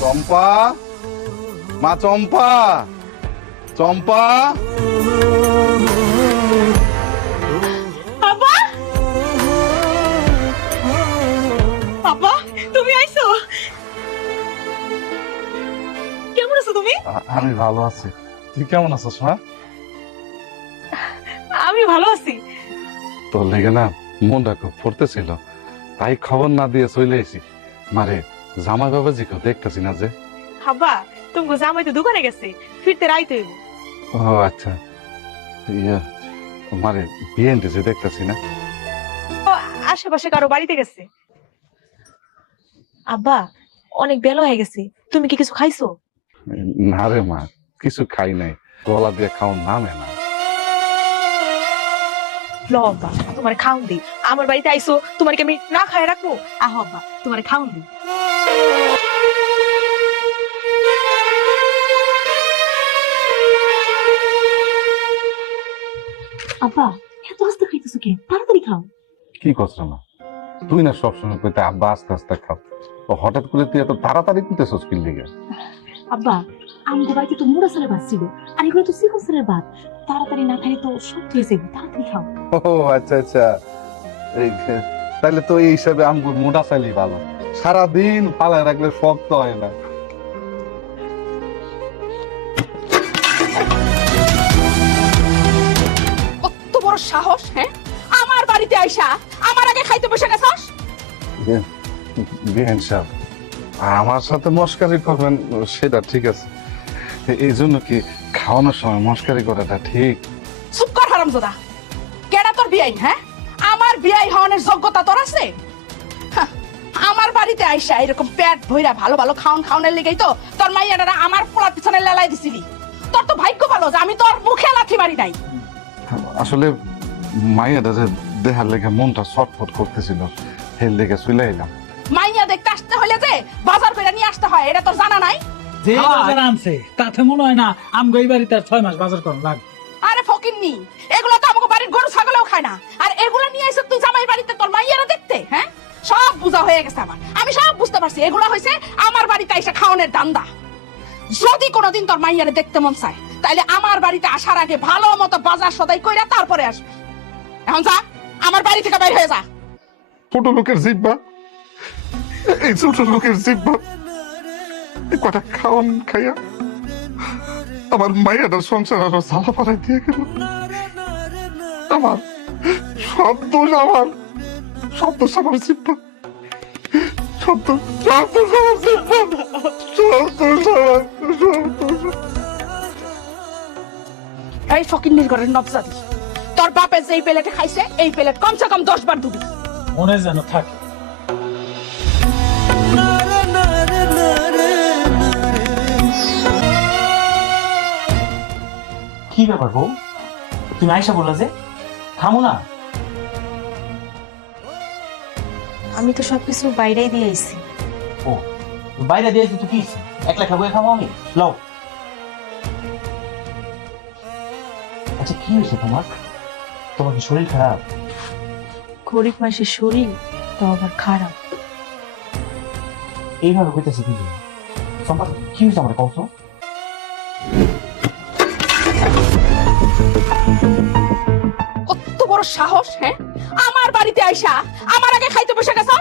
চম্পা মা চম্পা চম্পা। বাবা বাবা তুমি আইছো? কেমন আছো তুমি? আমি ভালো আছি। তুই কেমন আছিস মা আমি ভালো আছি। তোর লেগে না মনটা খুব পড়তেছিল। তাই খবর না দিয়ে চলে এসি মারে জামাই বাবাজি কেউ দেখতেছি না যে। হাব্বা তুমি জামাই তো দোকানে গেছে ফিরতে রাইতে হইব। ও আচ্ছা। ইয়ে মারে বিয়েন্টে যে দেখতেছি না। ও, আশেপাশে কারও বাড়িতে গেছে। আব্বা অনেক বেলা হয়ে গেছে তুমি কি কিছু খাইছো? না রে মা কিছু খাই নাই গলা দিয়ে খাওয়ার নামে না। তোমার খাউন দি। আমার বাড়িতে আইছো তোমার কি আমি না খায় রাখব। আহ আব্বা তোমার খাউন দি। আব্বা এত আস্তে খাইতেছো কে? তাড়াতাড়ি খাও। কি করছ না তুই না সবসময় কইতে আব্বা আস্তে আস্তে খাও। ও হঠাৎ করে তুই এত তাড়াতাড়ি কুতেছস কি লিগে? আব্বা বাড়িতে তো মুড়া ভাত ছিল আর এগুলো তো ভাত। তাড়াতাড়ি না খাইলে তো শক্ত হয়ে যাবে তাড়াতাড়ি খাও। ও আচ্ছা আচ্ছা। তাহলে তো এই হিসাবে আমগো মোটা চাইলেই ভালো। সারাদিন পালায় রাখলে শক্ত হয় না। কত বড় সাহস হ্যাঁ? আমার বাড়িতে আইসা আমার আগে খাইতে বসে গেছস? বিহান সাহেব আমার সাথে মস্কারি করবেন সেটা ঠিক আছে। এই জন্য কি খাওয়ানোর সময় মস্কারি করাটা ঠিক? চুপ কর হারামজাদা। কেডা তোর বিয়াই হ্যাঁ? আমার বিয়াই হওয়ানোর যোগ্যতা তোর আছে? আমার বাড়িতে আইসা এরকম পেট ভইরা ভালো ভালো খাওন খাওনের লেগেই তো তোর মাইয়াডারা আমার পোলার পিছনে লেলাই দিছিলি। তোর তো ভাগ্য ভালো যে আমি তোর মুখে লাথি মারি নাই। আসলে মাইয়াটা যে দেহার লেগে মনটা ছটফট করতেছিল এর লেগে চলে এলাম। মাইয়া দেখতে আসতে হলে যে বাজার করে নিয়ে আসতে হয় এটা তোর জানা নাই? যে হ্যাঁ। বাজার আনছে তাতে মনে হয় না আম এই বাড়িতে আর ছয় মাস বাজার করা লাগবে। আরে ফকিন্নি এগুলো তো আমাকে বাড়ির গরু ছাগলেও খায় না। আর এগুলো নিয়ে এসে তুই জামাই বাড়িতে তোর মাইয়ারা দেখতে হ্যাঁ? সব বুঝা হয়ে গেছে আমার। আমি সব বুঝতে পারছি। এগুলো হয়েছে আমার বাড়িতে এসে খাওয়ানোর দান্দা যদি কোনোদিন তোর মাইয়ারে দেখতে মন চায়, তাইলে আমার বাড়িতে আসার আগে ভালো মতো বাজার সদাই কইরা তারপরে আসবে। এখন যা, আমার বাড়ি থেকে বাইর হয়ে যা। ছোট লোকের জিব্বা। এই ছোট লোকের জিব্বা। কটা খাওয়ান খাইয়া আমার মায়ের সংসার আরও জ্বালা পাড়ায় দিয়ে গেল। আমার সব দোষ আমার। সব দোষ আমার জিব্বা সব দোষ সব দোষ আমার জিব্বা সব দোষ আমার সব দোষ এই ফকিন্নির ঘরের নবজাদি তোর বাপে যেই প্লেটে খাইছে এই প্লেট কমসে কম দশ বার দুবি মনে যেন থাকে। কি ব্যাপার বউ? তুমি আয়সা বললা যে থামো না। আমি তো সবকিছু বাইরেই দিয়ে আইছি ও বাইরে দিয়েছি তো কি? একলা খাব খাব আমি? লও। আচ্ছা কি হয়েছে তোমার? তোমার কি শরীর খারাপ? গরিব মাসের শরীর তো আবার খারাপ। এইভাবে কইতেছে কি? সম্পাদ কি হয়েছে আমার কত কত বড় সাহস হ্যাঁ? আমার বাড়িতে আইসা আমার আগে খাইতে বসে গেছ?